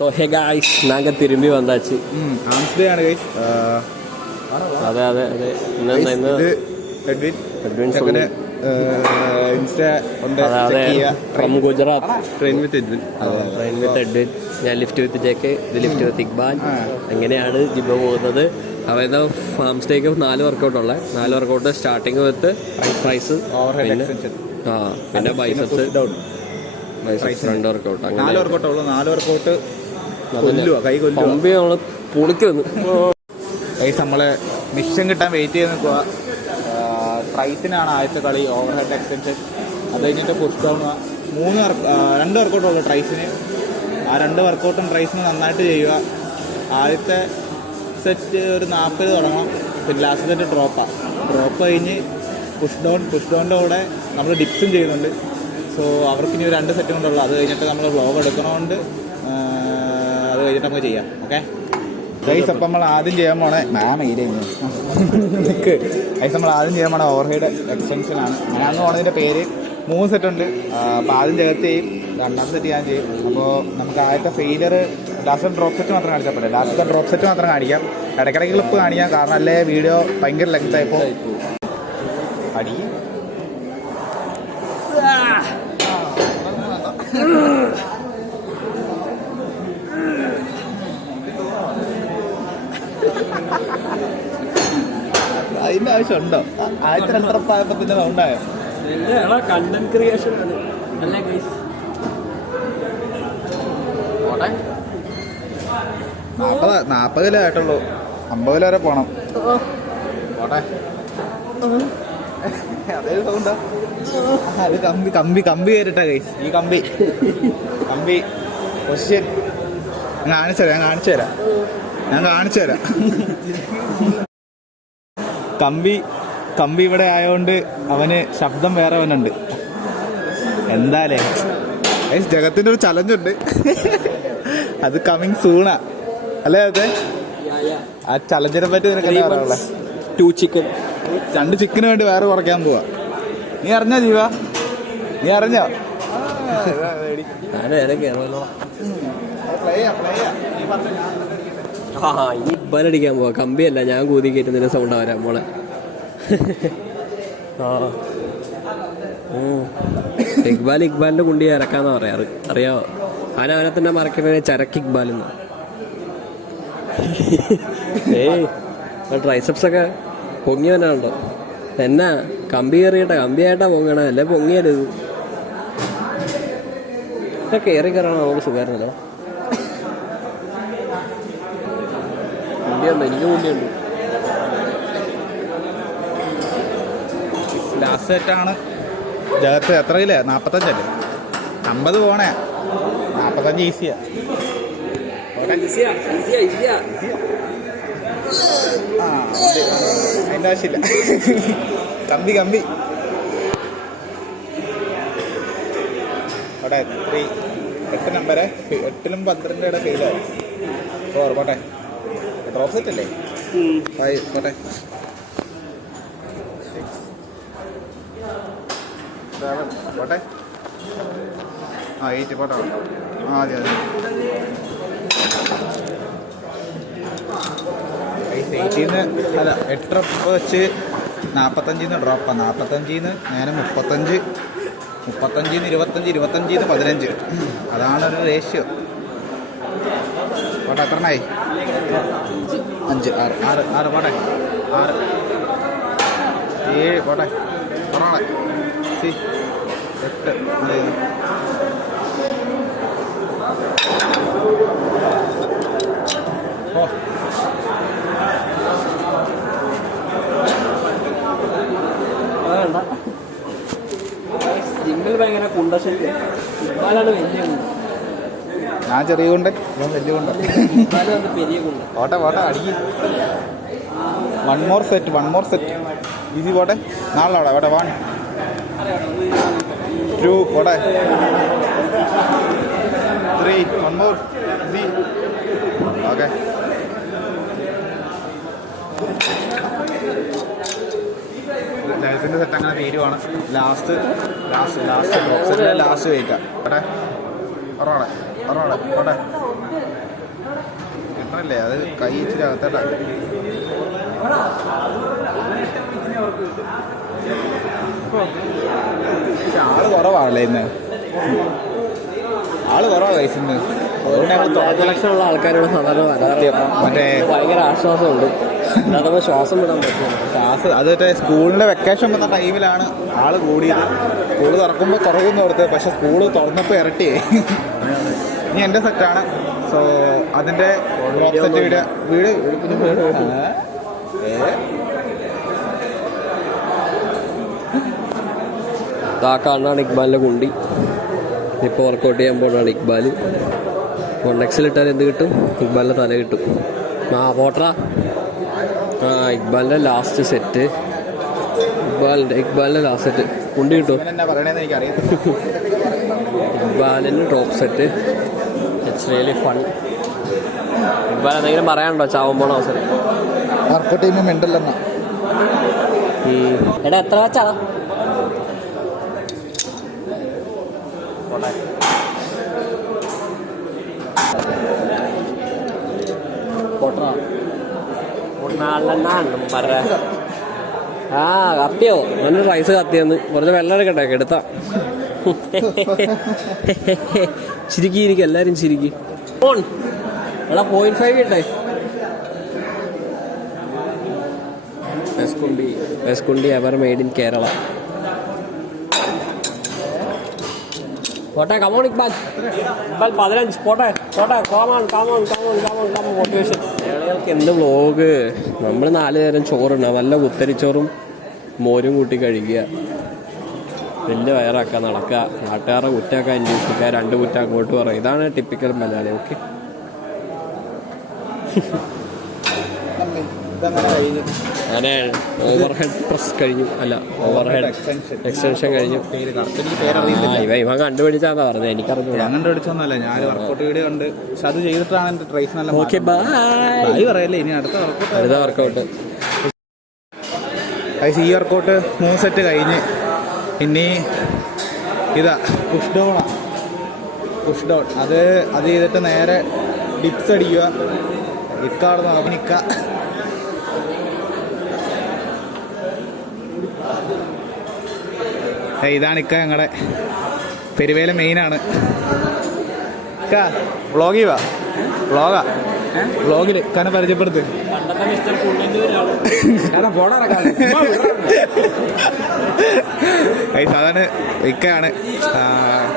So hey guys നാങ്ക തിരുമ്പി വന്നാച്ച് ആംസ്ഡേ ആണ് guys. അതെ അതെ അതെ ഇന്ന് from Gujarat train with Edwin. ഞാൻ ലിഫ്റ്റ് വിത്ത് ജെക്ക്, ഇത് ലിഫ്റ്റ് വിത്ത് ഇക്ബാൽ. അങ്ങനെയാണ് ജിമ്മ പോകുന്നത്. അതായത് ഫാം സ്റ്റേക്ക് 4 വർക്കൗട്ടുള്ള 4 വർക്കൗട്ട് സ്റ്റാർട്ടിങ് വിത്ത് പ്രൈസ്, പിന്നെ ബൈസെപ്സ് ഫ്രണ്ട് വർക്കൗട്ട്. അങ്ങനെ 4 വർക്കൗട്ടുള്ളൂ. 4 വർക്കൗട്ട് പമ്പി നമ്മള് പൊളിക്ക് വന്നു ഗൈസ്. നമ്മള് മിഷൻ കിട്ടാൻ വെയിറ്റ് ചെയ്ത് നിൽക്കുക. ട്രൈസിനാണ് ആദ്യത്തെ കളി, ഓവർ ഹെഡ് എക്സ്റ്റൻഷൻ. അത് കഴിഞ്ഞിട്ട് പുഷ് ഡൗൺ. 2 വർക്കൗട്ടുള്ളൂ ട്രൈസിന്. ആ 2 വർക്കൗട്ടും ട്രൈസിന് നന്നായിട്ട് ചെയ്യുക. ആദ്യത്തെ സെറ്റ് ഒരു 40 തുടങ്ങണം. പിന്നെ ലാസ്റ്റ് സെറ്റ് ഡ്രോപ്പ് കഴിഞ്ഞ് പുഷ് ഡൗണിൻ്റെ കൂടെ നമ്മൾ ഡിപ്സും ചെയ്യുന്നുണ്ട്. സോ അവർക്ക് ഇനി 2 സെറ്റ് കൊണ്ടുള്ളൂ. അത് കഴിഞ്ഞിട്ട് നമ്മൾ വ്ലോഗ് എടുക്കണോണ്ട് അത് കഴിഞ്ഞിട്ട് നമുക്ക് ചെയ്യാം. Okay guys. അപ്പം നമ്മൾ ആദ്യം ചെയ്യാൻ പോണേ നമ്മൾ ആദ്യം ചെയ്യാൻ പോണേ ഓവർ ഹെഡ് എക്സ്റ്റൻഷനാണ്. ഞാനന്ന് പോണതിൻ്റെ പേര് 3 സെറ്റ് ഉണ്ട്. അപ്പോൾ ആദ്യം ജഗത്ത് ചെയ്യും, 2ാമത്തെ സെറ്റ് ഞാൻ ചെയ്യും. അപ്പോൾ നമുക്ക് ആദ്യത്തെ ഫെയിലിയർ ലാസ്റ്റ് ഡ്രോപ്പ് സെറ്റ് മാത്രം കാണിച്ചാൽ പറ്റില്ല. ലാസ്റ്റത്തെ ഡ്രോപ്പ് സെറ്റ് മാത്രം കാണിക്കാം. ഇടയ്ക്കിടയ്ക്ക് ക്ലിപ്പ് കാണിക്കാം, കാരണം അല്ലേ വീഡിയോ ഭയങ്കര ലെങ്ത് ആയപ്പോൾ അടി അതിന്റെ ആവശ്യമുണ്ടോ? ആദ്യത്തെ 2 ഉറപ്പായപ്പോ പിന്നെ ഉണ്ടായോ? കണ്ടന്റ് ക്രിയേഷൻ ആണ്. 40 കിലോ ആയിട്ടുള്ളൂ. 50 കിലോ വരെ പോണം. പോട്ടെ. അതേ സൗണ്ടാ. അത് കമ്പി കയറിട്ടാ ഗൈസ്. ഈ കമ്പി ക്വസ്റ്റ്യൻ ഞാൻ കാണിച്ചു തരാം. കമ്പി ഇവിടെ ആയതുകൊണ്ട് അവന് ശബ്ദം വേറെ അവനുണ്ട്. എന്താലേ ജഗത്തിന്റെ ഒരു ചലഞ്ചുണ്ട്. അത് കമ്മിങ് സൂണാ അല്ലേ? അതെ. ആ ചലഞ്ചിനെ പറ്റി നിനക്ക് എന്താ പറയാനുള്ളേ? 2 ചിക്കൻ 2 ചിക്കന് വേണ്ടി വേറെ കുറയ്ക്കാൻ പോവാ. നീ അറിഞ്ഞോ ജീവ? നീ അറിഞ്ഞോ? ഇനി ഇബ്ബാലടിക്കാൻ പോവാ. കമ്പിയല്ല, ഞാൻ കൂതി കയറ്റുന്നതിന് സൗണ്ട് വരാം മോളെ. ഇക്ബാലിന്റെ കുണ്ടി ഇറക്കാന്നാ പറയാറ്, അറിയാവോ? അവനെ തന്നെ മറക്കുന്നത് ചരക്ക് ഇക്ബാലെന്ന്. ട്രൈസെപ്സ് ഒക്കെ പൊങ്ങിയവനാണല്ലോ. എന്നാ കമ്പി കമ്പിയായിട്ടാ പൊങ്ങണ, അല്ലെ പൊങ്ങിയരുത്. കയറി കയറണം നമുക്ക് സുഖമായിരുന്നല്ലോ. എനിക്ക് മുണ്ടിയുണ്ട്. ലാസ്റ്റ് സെറ്റാണ് ജഗത്ത്. എത്ര കിലോ? 45 അല്ലേ? 50 പോണേ. 45 ഈസിയാ. അതിൻ്റെ ആവശ്യമില്ല. കമ്പി അവിടെ 8 നമ്പര് 8ലും 12 ഫെയിലായി. പോട്ടെ. ഡ്രോപ്പ് സെറ്റ് അല്ലേ? പോട്ടെ. 7 പോട്ടെ. 8 പോട്ടെ. അതെ 8ന്ന് അല്ല 8 റെപ്പ് വെച്ച് 45 ഡ്രോപ്പാണ്. 45 ഞാൻ 35, 25 25, 25 15. അതാണ് ഒരു റേഷ്യോ. പോട്ടെ. എത്രണ്ണായി? 5 6 പോട്ടെ. 6 7 പോട്ടെ. 8 അതെ. ജിമ്മിൽ ഭയങ്കര കുണ്ടശല്യ. ഇപ്പാലാണ് വലിയ കുണ്ട. ഞാൻ ചെറിയ കൊണ്ട് ഞാൻ വലിയ കൊണ്ട്. പെരിയ കുണ്ട. പോട്ടെ അടിക്കും. 1 more set. ഈസി പോട്ടെ. നാളെ അവിടെ 1 2 പോട്ടെ. 3 1 more easy. ഓക്കെ. ലൈഫിൻ്റെ സെറ്റ് അങ്ങനെ തീരുവാണ്. ലാസ്റ്റ് വെയിറ്റാ. പോട്ടെ. പോട്ടെ. ബട്ടറല്ലേ അത് കൈ ഇച്ചിരി അകത്തോട്ടാക്കി. ആള് കുറവാണല്ലേ ഇന്ന്, ആള് കുറവാ കൈസ് ഇന്ന്. ലക്ഷമുള്ള ആൾക്കാരോട് സാധാരണ വരാറ് മറ്റേ ഭയങ്കര ആശ്വാസമുണ്ട്. അല്ലാതെ ശ്വാസം വിടാൻ പറ്റില്ല. ക്ലാസ് അത് മറ്റേ സ്കൂളിൻ്റെ വെക്കേഷൻ വന്ന ടൈമിലാണ് ആള് കൂടിയത്. സ്കൂള് തുറക്കുമ്പോൾ കുറയുമെന്ന് ഓർത്ത്, പക്ഷെ സ്കൂള് തുറന്നപ്പോൾ ഇരട്ടിയായി. ഇനി എൻ്റെ സെറ്റാണ്. സോ അതിൻ്റെ സെറ്റ് വീട് കാണാണ് ഇക്ബാലിൻ്റെ കുണ്ടി. ഇപ്പോൾ വർക്കൗട്ട് ചെയ്യാൻ പോകുന്നതാണ് ഇക്ബാൽ. 1x ഇട്ടാൽ എന്ത് കിട്ടും? ഇക്ബാലിൻ്റെ തല കിട്ടും. പോട്ടറാ. ഇക്ബാലിൻ്റെ ലാസ്റ്റ് സെറ്റ്. ഇക്ബാലിൻ്റെ ലാസ്റ്റ് സെറ്റ് കുണ്ടി കിട്ടും. എന്നാ പറയണേന്ന് എനിക്കറിയാം. ഇക്ബാലിന് top set. It's really fun. Iqbal എന്തെങ്കിലും പറയാനുണ്ടോ ചാവാൻ പോണ അവസരം? വർക്കൗട്ട് ചെയ്യുമ്പോൾ മെൻ്റല്ലെന്നാ. എടാ എത്ര വെച്ചാടാ? കത്തിയോ? നല്ല റൈസ് കത്തിയെന്ന് കുറച്ച് വെള്ളം എടുക്കട്ടെ. എടുത്ത ചിരിക്കിരിക്കും, എല്ലാരും ചിരിക്കും. എടാ 0.5 കിട്ടേ. വെസ്കുണ്ടി എവർ മെയ്ഡ് ഇൻ കേരള. പോട്ടെ, കമോൺ ഇക്ബാൽ. 15 പോട്ടെ. മോട്ടിവേഷൻ. ഏളകൾക്ക് എന്ത് വ്ളോഗ്. നമ്മൾ 4 നേരം ചോറുണ്ടാവും, നല്ല കുത്തരിച്ചോറും മോരും കൂട്ടി കഴിക്കുക, വലിയ വയറാക്കുക, നടക്കുക, നാട്ടുകാരെ കുറ്റമൊക്കെ അന്വേഷിക്കുക, 2 കുറ്റം അങ്ങോട്ട് പറയും. ഇതാണ് ടിപ്പിക്കൽ മലയാളി. ഓക്കെ, അങ്ങനെ ഓവർ ഹെഡ് പ്രസ് കഴിഞ്ഞു. അല്ല, ഓവർ ഹെഡ് എക്സ്റ്റൻഷൻ കഴിഞ്ഞു. ഇവ കണ്ടുപിടിച്ചാന്നാ പറഞ്ഞത്, എനിക്കറിഞ്ഞു. ഞാൻ കണ്ടുപിടിച്ചൊന്നുമല്ല, ഞാൻ വർക്കൗട്ട് വീഡിയോ കണ്ട്, പക്ഷെ അത് ചെയ്തിട്ടാണ് എൻ്റെ ട്രൈസ് നല്ല. ഓക്കെ, ബൈ പറയല്ലേ. ഇനി അടുത്ത വർക്കൗട്ട്. ഈ വർക്കൗട്ട് 3 സെറ്റ് കഴിഞ്ഞ് ഇനി ഇതാ പുഷ് ഡൗണാണ്. പുഷ് ഡൗൺ അത് ചെയ്തിട്ട് നേരെ ഡിപ്സ് അടിക്കുക. ഇക്കാട് നിൽക്കുക. ഇതാണ് ഇക്ക ഞങ്ങളുടെ പെരുവേല മെയിനാണ്. ഇക്ക വ്ളോഗ് ചെയ്യുക, വ്ളോഗിൽ ഇക്കാനെ പരിചയപ്പെടുത്ത്. സാധാരണ ഇക്കയാണ്.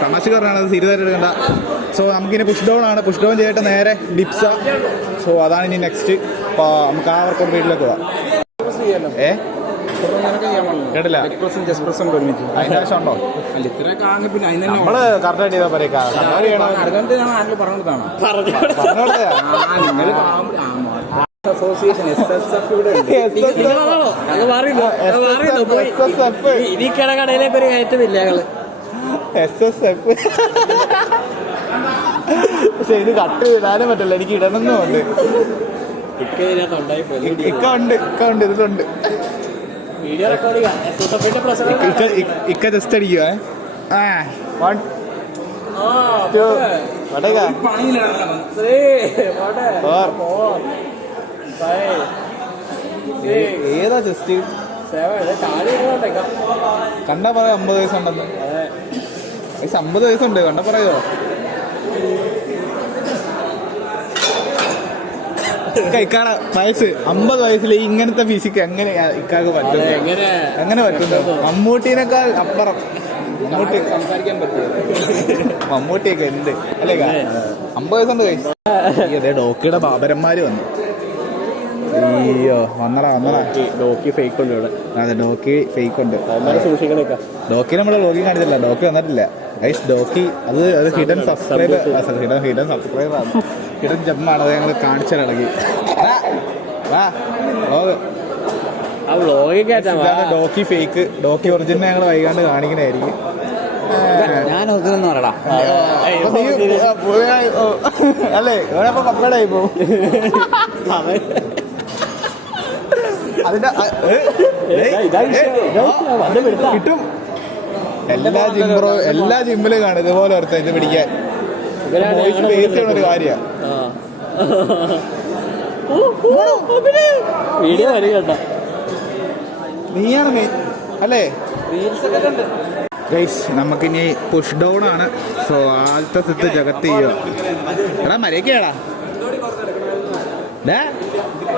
തമാശക്ക് പറഞ്ഞാണ്, സീരിയസ് ആയിട്ട് എടുക്കണ്ട. സോ നമുക്കിനി പുഷ് ഡൗൺ ആണ്. പുഷ് ഡൗൺ ചെയ്തിട്ട് നേരെ ഡിപ്സ. സോ അതാണ് ഇനി നെക്സ്റ്റ്. നമുക്ക് ആ വർക്കൗട്ട് വീട്ടിലേക്ക് പോവാം. കേട്ടില്ല? അതിന്റെ ആവശ്യം ഉണ്ടോ? നമ്മള് കറക്റ്റായിട്ട് ചെയ്താൽ പറയാ. കടയിലേക്ക് ഒരു കയറ്റമില്ല ഞങ്ങള്. SSF. പക്ഷെ ഇത് കട്ട് ഇടാനും പറ്റില്ല, എനിക്ക് ഇടണമെന്നുണ്ട്. ഇക്ക ഉണ്ട് ഇതിലുണ്ട്. ഇക്ക ജസ്റ്റ് അടിക്കുക. 1 2 ഏതാ ജസ്റ്റ് കണ്ടാ പറയാ 50 വയസ്സുണ്ടെന്ന്. 50 വയസ്സുണ്ട് കണ്ടാ പറയോ? ഇക്കാണ വയസ്സ് 50 വയസ്സിൽ ഇങ്ങനത്തെ ഫിസിക്ക് എങ്ങനെ ഇക്കാക്ക് പറ്റും? എങ്ങനെ പറ്റുന്നു? മമ്മൂട്ടിനേക്കാൾ അപ്പുറം. മമ്മൂട്ടി സംസാരിക്കാൻ പറ്റും. മമ്മൂട്ടിയൊക്കെ എന്ത് അല്ലേ? 50 വയസ്സുണ്ട് കൈ. അതെ, ഡോക്കിയുടെ ബാബരന്മാര് വന്നു. അയ്യോ, വന്നടാ. ഡോക്കി ഫേക്ക് ഉണ്ട് ഇവിടെ. അതെ, ഡോക്കി ഫേക്ക് ഉണ്ട്. സൂക്ഷിക്കണേക്കാ. ഡോക്കി നമ്മള് വ്ളോഗി കാണിച്ചില്ല, ഡോക്കി വന്നിട്ടില്ല. ഡോക്കി അത് ഹിഡൻ സബ്സ്ക്രൈബർ ഹിഡൻ സബ്സ്ക്രൈബറാണ്. ഹിഡൻ ജമ്മാണ്. അത് ഞങ്ങൾ കാണിച്ചിടക്കി. ഡോക്കി ഫേക്ക്, ഡോക്കി ഒറിജിനൽ ഞങ്ങൾ വൈകാണ്ട് കാണിക്കണായിരിക്കും. ഞാൻ ഒറിജിനൽ പറയടാ. അല്ലേ ഇവരപ്പോ പപ്പടായി പോവും. അതിന്റെ കിട്ടും. എല്ലാ ജിമ്മിലും കാണും ഇതുപോലെ ഓർത്ത ഇത് പിടിക്കാൻ. ഒരു കാര്യമാണ്. വീഡിയോ വരും കേട്ടോ. നീയാണ് മെയിൻ അല്ലേ? ഗൈസ് നമുക്കിനി പുഷ് ഡൗൺ ആണ്. സോ ആദ്യത്തെ സെറ്റ് ജഗത്ത് ചെയ്യുക. എടാ മര്യാദക്കാടാ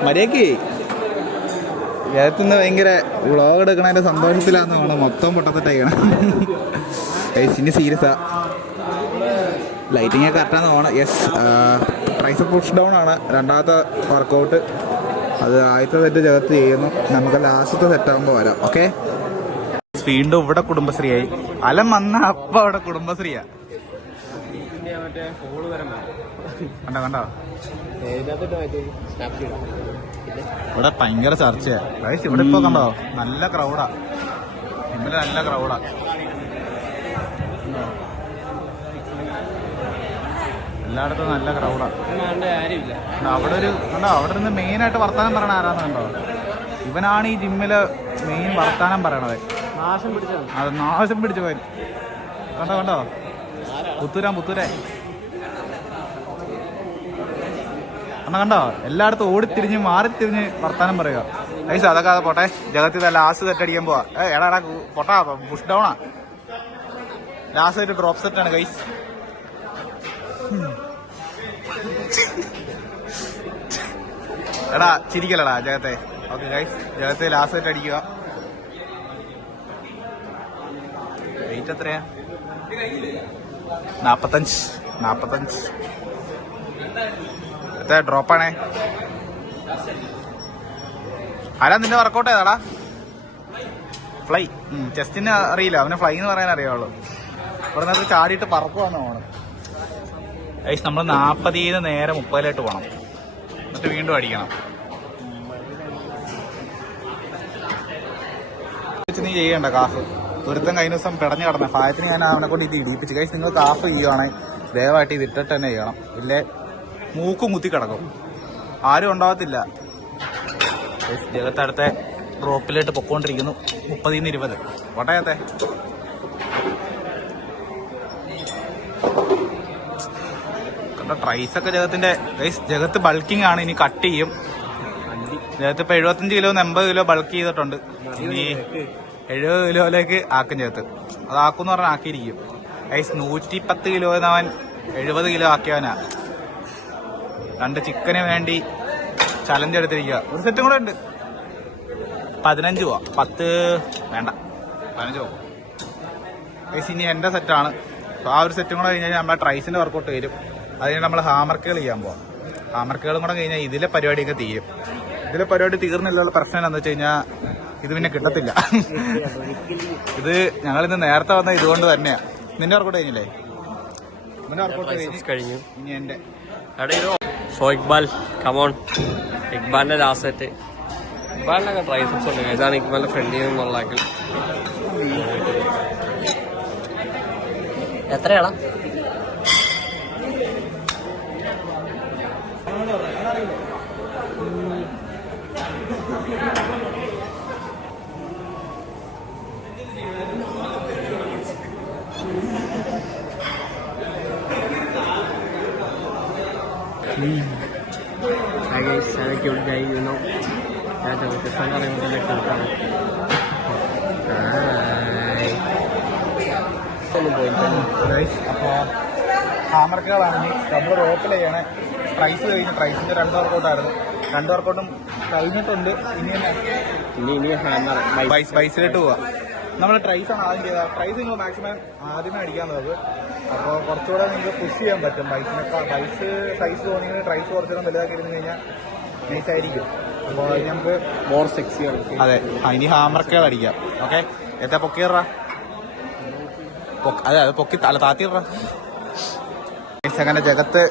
മര്യാദക്ക് ജഗത്തുനിന്ന് ഭയങ്കര വ്ളോഗ് എടുക്കണതിൻ്റെ സന്തോഷത്തിലാന്ന് വേണം മൊത്തം പൊട്ടത്തിട്ടേക്കണം. ഗൈസ് ഇനി സീരിയസാ. ലൈറ്റിങ് ഒക്കെ കറക്റ്റാന്ന് തോന്നണം. യെസ് ട്രൈസ് പുഷ് ഡൗൺ ആണ് രണ്ടാമത്തെ വർക്കൗട്ട്. അത് ആദ്യത്തെ സെറ്റ് ജഗത്ത് ചെയ്യുന്നു. നമുക്ക് ലാസ്റ്റത്തെ സെറ്റ് ആകുമ്പോൾ വരാം. ഓക്കെ. വീണ്ടും ഇവിടെ കുടുംബശ്രീയായി. അലം വന്ന അപ്പൊ അവിടെ കുടുംബശ്രീയാ. കണ്ടോ കണ്ടോ ഇവിടെ ഭയങ്കര ചർച്ചയാ. ഇവിടെ ഇപ്പൊ കണ്ടോ നല്ല ക്രൗഡാ. ഇന്നലെ നല്ല ക്രൗഡാ. എല്ലായിടത്തും നല്ല ക്രൗഡാ. അവിടെ ഒരു കണ്ടോ അവിടെ നിന്ന് മെയിനായിട്ട് വർത്താനം പറയണ ആരാന്ന് കണ്ടോ? ഇവനാണ് ഈ ജിമ്മില് മെയിൻ വർത്താനം പറയണത്. അത് നാശം പിടിച്ചു പോയി. കണ്ടോ കണ്ടോ പുത്തൂരേ കണ്ടോ കണ്ടോ എല്ലായിടത്തും ഓടിത്തിരിഞ്ഞ് മാറിത്തിരിഞ്ഞ് വർത്താനം പറയുക. ഗൈസ് അതൊക്കെ അത് പോട്ടെ. ജഗത്തിൽ ലാസ്റ്റ് സെറ്റ് അടിക്കാൻ പോവാ. എടാ പൊട്ടാ പുഷ് ഡൗണാ. ലാസ്റ്റ് സെറ്റ് ഡ്രോപ്പ് സെറ്റാണ് ഗൈസ്. എടാ ചിരിക്കലടാ ജഗത്തെ. ഓക്കെ ഗൈസ് ജഗത്തെ ലാസ്റ്റ് സെറ്റ് അടിക്കുക. വെയിറ്റ് എത്രയാ? 45 എത്ര ഡ്രോപ്പാണേ? ആരാ നിന്റെ വർക്കൗട്ട് ഏതാടാ? ഫ്ലൈ. ചെസ്റ്റിന് അറിയില്ല, അവന് ഫ്ലൈ എന്ന് പറയാൻ അറിയാവുള്ളൂ. ഇവിടെ നിന്ന് ചാടിയിട്ട് പറക്കുവാന്ന് പോകണം. ഗൈസ് നമ്മൾ 40 നേരെ 30 പോകണം. എന്നിട്ട് വീണ്ടും അടിക്കണം. നീ ചെയ്യണ്ട കാഫ്. ഒരുത്തം കഴിഞ്ഞ ദിവസം പിടഞ്ഞു കിടന്ന ഫായത്തിന് ഞാൻ അവനെ കൊണ്ട് ഇത് ഇടിപ്പിച്ചു. ഗൈസ് നിങ്ങൾ കാഫ് ചെയ്യുവാണെങ്കിൽ ദയവായിട്ട് ഇത് ഇട്ടിട്ട് തന്നെ ചെയ്യണം. ഇല്ലേ മൂക്കും കുത്തി കിടക്കും. ആരും ഉണ്ടാവത്തില്ല. ജഗത്തടുത്ത ഡ്രോപ്പിലോട്ട് പൊക്കോണ്ടിരിക്കുന്നു. 30-20 കോട്ടയത്തെ. കണ്ട ട്രൈസൊക്കെ ജഗത്തിന്റെ. ഗൈസ് ജഗത്ത് ബൾക്കിംഗ് ആണ്. ഇനി കട്ട് ചെയ്യും. ജഗത്ത് ഇപ്പൊ 75 കിലോ 80 കിലോ ബൾക്ക് ചെയ്തിട്ടുണ്ട്. ഇനി 70 കിലോയിലേക്ക് ആക്കും ജഗത്ത്. അതാക്കുമെന്ന് പറഞ്ഞാൽ ആക്കിയിരിക്കും. ഗൈസ് 110 കിലോ അവൻ 70 കിലോ ആക്കിയവനാ. 2 ചിക്കന് വേണ്ടി ചലഞ്ച് എടുത്തിരിക്കുക. ഒരു സെറ്റും കൂടെ ഉണ്ട്. 15 പോവാം. 10 വേണ്ട 15 പോവാം. ഗൈസ് ഇനി എന്റെ സെറ്റാണ്. ആ ഒരു സെറ്റും കൂടെ കഴിഞ്ഞാൽ നമ്മുടെ ട്രൈസിന്റെ വർക്കൗട്ട് വരും. അതിന് നമ്മൾ ഹാമർക്കുകൾ ചെയ്യാൻ പോവാം. ഹാമർക്കുകളും കൂടെ കഴിഞ്ഞാൽ ഇതിലെ പരിപാടിയൊക്കെ തീരും. ഇതിലെ പരിപാടി തീർന്നില്ല. പ്രശ്നം എന്താണെന്ന് വെച്ച് കഴിഞ്ഞാൽ ഇത് പിന്നെ കിട്ടത്തില്ല. ഇത് ഞങ്ങളിന്ന് നേരത്തെ വന്ന ഇതുകൊണ്ട് തന്നെയാ. നിന്റെ വർക്കൗട്ട് കഴിഞ്ഞില്ലേ? നിന്റെ വർക്കൗട്ട് കഴിഞ്ഞു. ഇനി എന്റെ സോ ഇക്ബാൽ കമോൺ. ഇക്ബാലിന്റെ ലാസ്റ്റ് സെറ്റ്. ഇക്ബാലിനൊക്കെ ട്രൈസെപ്സ് ഉണ്ട്. ഇതാണ് ഇക്ബാലിന്റെ ഫ്രണ്ടിൽ നിന്നുള്ളാക്കിൽ. എത്രയാടാ? Hi guys, I'm a cute guy, you know. That's a good fun. I'm going to Hi. അപ്പോ ഹാമർക്കുകളാണെങ്കിൽ നമ്മൾ റോപ്പിൽ ചെയ്യണേ. ട്രൈസ് കഴിഞ്ഞു. ട്രൈസിന്റെ 2 വർക്കൗട്ടായിരുന്നു. 2 വർക്കൗട്ടും കഴിഞ്ഞിട്ടുണ്ട്. ഇനി ബൈസിലോട്ട് പോവാം. നമ്മൾ ട്രൈസാണ് ആദ്യം ചെയ്തത്. ട്രൈസ് നിങ്ങൾ മാക്സിമം ആദ്യമേ അടിക്കാൻ നോക്ക്. അപ്പോൾ കുറച്ചുകൂടെ നിങ്ങൾക്ക് പുഷ് ചെയ്യാൻ പറ്റും. ബൈസ് സൈസ് തോന്നിയെങ്കിൽ ട്രൈസ് കുറച്ചുകൂടെ വലുതാക്കി ഇരുന്ന് കഴിഞ്ഞാൽ നൈസായിരിക്കും. അപ്പോൾ ഇനി നമുക്ക് മോർ സെക്സി ആണ്. അതെ ഇനി ഹാമർക്കുകൾ അടിക്കാം. ഓക്കെ എത്ര പൊക്കിയറാ? അതെ അത് പൊക്കി അല്ല താത്തിയറാ. അങ്ങനെ ജഗത്ത്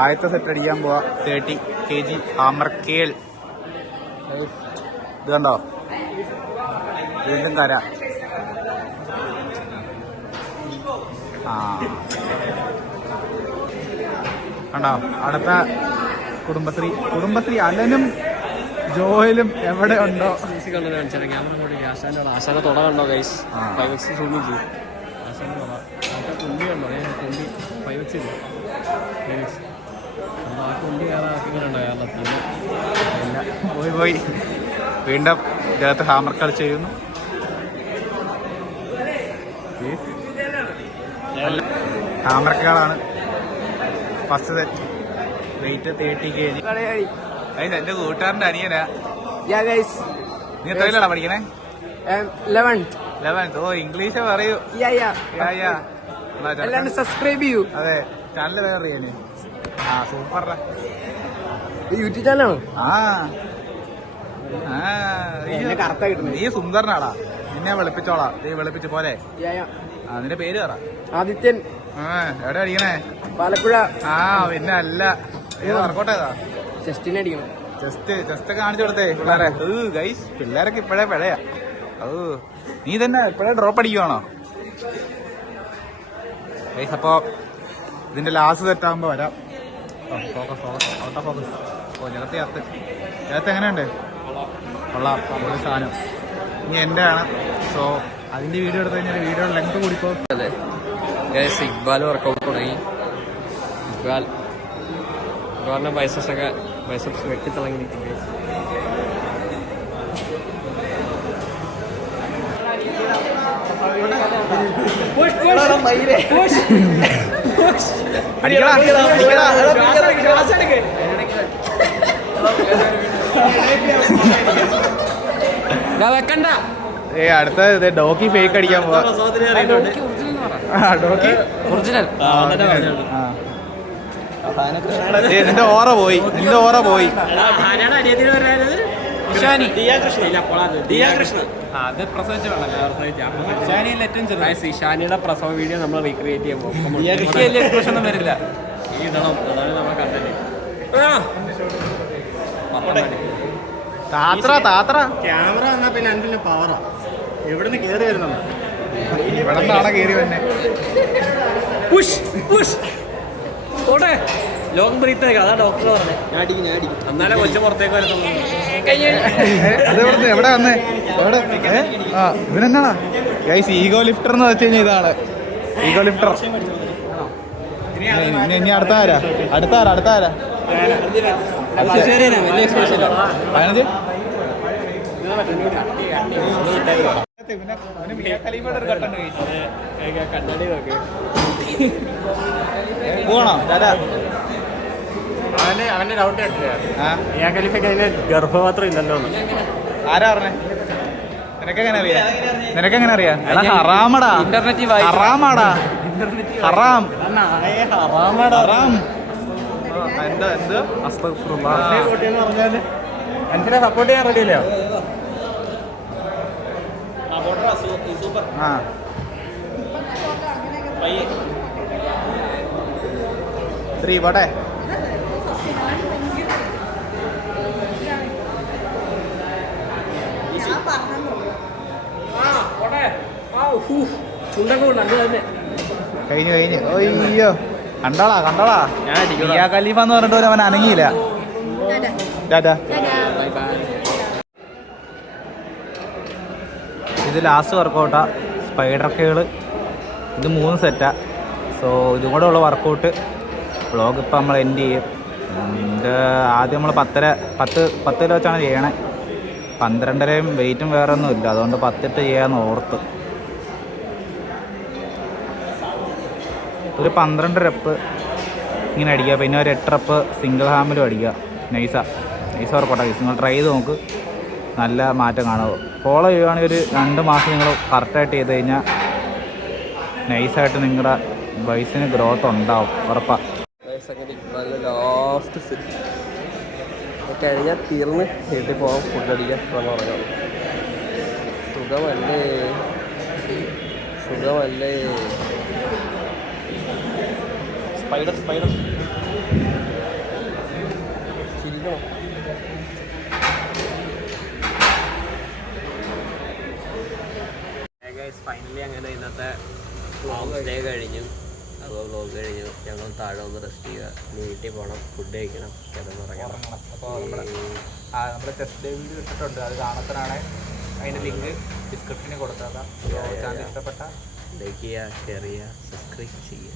ആദ്യത്തെ സെറ്റ് അടിക്കാൻ പോവാ. 30 kg ഹാമർക്കേൾ. ഇത് കണ്ടോ വീണ്ടും തരാം. കണ്ടോ അടുത്ത കുടുംബശ്രീ അലനും ജോയലും എവിടെ ഉണ്ടോ? ആശാന തുട കണ്ടോ ഗൈസ്? പോയി വീണ്ടും ഇതിനകത്ത് ഹാമർ കളിച്ച് ചെയ്യുന്നു. ഹാമർക്കാളാണ് ഫസ്റ്റ് സെറ്റ്. Weight 30 kg. എന്റെ കൂട്ടുകാരന്റെ അനിയനാ. നീ എത്രയിലാണോ പഠിക്കണേ? 11th. ഓ ഇംഗ്ലീഷ് പറയൂ. സബ്സ്ക്രൈബ് ചെയ്യൂ. അതെ, ചാനൽ വേറെ അറിയാന്. ആ സൂപ്പർ യൂട്യൂബ് ചാനലാണോ? നീ സുന്ദരനാടാ. നിന്നെ വെളുപ്പിച്ചോളാം. നീ വെളുപ്പിച്ച പോലെ. നിന്റെ പേര് പറ. ആദിത്യൻ. എവിടെ അടിക്കണേ? പാലപ്പുഴ. പിന്നെ അല്ല, ഏത് വർക്കൗട്ട് ഏതാ? ചെസ്റ്റിനെ അടിക്കണം. ജസ്റ്റ് കാണിച്ചു കൊടുത്തേ പിള്ളേരെ. ഗൈസ്, പിള്ളേരൊക്കെ ഇപ്പഴേ പിഴയാ. നീ തന്നെ ഇപ്പഴേ ഡ്രോപ്പ് അടിക്കുവാണോ? ഗൈസ്, അപ്പോ ഇതിന്റെ ലാസ്റ്റ് സെറ്റ് ആകുമ്പോ വരാം. Out of focus. ജഗത്ത് എങ്ങനെയുണ്ട്? കൊള്ളാം, ഒരു സാധനം. ഇനി എന്റെ ആണ്. സോ അതിന്റെ വീഡിയോ എടുത്തു കഴിഞ്ഞാൽ വീഡിയോ ലെങ്ത് കൂടിപ്പോ. അതെ, ഇക്ബാൽ വർക്കൗട്ട് തുടങ്ങി. ഇക്ബാലിന്റെ ബൈസപ്സ് വെട്ടി തിളങ്ങിയിരിക്കും. വെക്കണ്ട. അടുത്ത ഡോക്കി ഫേക്ക് അടിക്കാൻ പോവാ. ഡോക്കി ഒറിജിനൽ. നിന്റെ ഓറ പോയി. ഷാനിയുടെ പ്രസവ വീഡിയോ നമ്മൾ റീക്രിയേറ്റ് ചെയ്യുമ്പോൾ വരില്ല. ഈ ഇടണം, അതാണ് നമ്മൾ കണ്ടത്. ക്യാമറ വന്നാ പിന്നെ അൻപിന്റെ പവറാ. എവിടുന്ന് കേറി വരുന്നുണ്ടോ? ഇവിടെ നിന്നാണ് കേറി വന്നെ. ലോങ് ബ്രീത്ത് അതാ ഡോക്ടർ പറഞ്ഞത്. എന്നാലേ കൊച്ചു പുറത്തേക്ക് വരുന്നുള്ളൂ. എവിടെ വന്നേ? ഇവനെന്നാ ഗൈസ് ഈഗോ ലിഫ്റ്റർ എന്ന് വെച്ച് കഴിഞ്ഞാൽ ഇതാണ് ഈഗോ ലിഫ്റ്റർ. ഇനി അടുത്താരാ? പോണോ? അവന്റെ ഡൗട്ട് ഗർഭപാത്രം ഇല്ലല്ലോ. ആരാ പറഞ്ഞേ? നിനക്കെങ്ങനെ അറിയാം? ഹറാമടാ, ഹറാമാടാ, ഹറാം. എന്തിനാ സപ്പോർട്ട് ചെയ്യാൻ റെഡിയല്ലോ? പോട്ടെ. കഴിഞ്ഞു. അയ്യോ, കണ്ടോളാ. മിയ ഖലീഫ എന്ന് പറഞ്ഞിട്ട് അവൻ അനങ്ങിയില്ല. ഇത് ലാസ്റ്റ് വർക്കൗട്ടാ. സ്പൈഡർ കേള്. ഇത് 3 സെറ്റാ. സോ ഇതും കൂടെ ഉള്ള വർക്കൗട്ട് വ്ളോഗ് ഇപ്പം നമ്മൾ എൻഡ് ചെയ്യും. ഇത് ആദ്യം നമ്മൾ 10 കിലോ വെച്ചാണ് ചെയ്യണേ. 12.5 വെയിറ്റും വേറെ ഒന്നും ഇല്ല, അതുകൊണ്ട് 10 ചെയ്യാമെന്ന് ഓർത്ത്. ഒരു 12 റെപ്പ് ഇങ്ങനെ അടിക്കുക, പിന്നെ ഒരു 8 റെപ്പ് സിംഗിൾ ഹാമിലും അടിക്കുക. നൈസ് വർക്കൗട്ടാണ്. നിങ്ങൾ ട്രൈ ചെയ്ത് നോക്ക്, നല്ല മാറ്റം കാണുക. ഫോളോ ചെയ്യുകയാണെങ്കിൽ ഒരു 2 മാസം നിങ്ങൾ കറക്റ്റായിട്ട് ചെയ്ത് കഴിഞ്ഞാൽ നൈസായിട്ട് നിങ്ങളുടെ വയസ്സിന് ഗ്രോത്ത് ഉണ്ടാവും, ഉറപ്പാണ്. ലാസ്റ്റ് സെറ്റ് കഴിഞ്ഞാൽ തീർന്ന് വീട്ടിൽ പോകാം, ഫുഡ് അടിക്കാൻ ഉറങ്ങാം. സുഖമല്ലേ? സ്പൈഡർ ചിരിക്കണം. ഫൈനലി അങ്ങനെ ഇന്നത്തെ സ്റ്റേ കഴിഞ്ഞു. അപ്പോൾ വ്ലോഗ് കഴിഞ്ഞു. ഞങ്ങൾ താഴെ ഒന്ന് റെസ്റ്റ് ചെയ്യുക. ഇനി വീട്ടിൽ പോകണം, ഫുഡ് കഴിക്കണം, കിടന്നുറങ്ങണം. അപ്പോൾ നമ്മുടെ ചെസ്റ്റ് ഡേ വീഡിയോ ഇട്ടിട്ടുണ്ട്, അത് കാണാത്തനാണ്. അതിൻ്റെ ലിങ്ക് ഡിസ്ക്രിപ്ഷനിൽ കൊടുത്തേക്കാം. ചാനൽ ഇഷ്ടപ്പെട്ട ലൈക്ക് ചെയ്യുക, ഷെയർ ചെയ്യുക, സബ്സ്ക്രൈബ് ചെയ്യുക.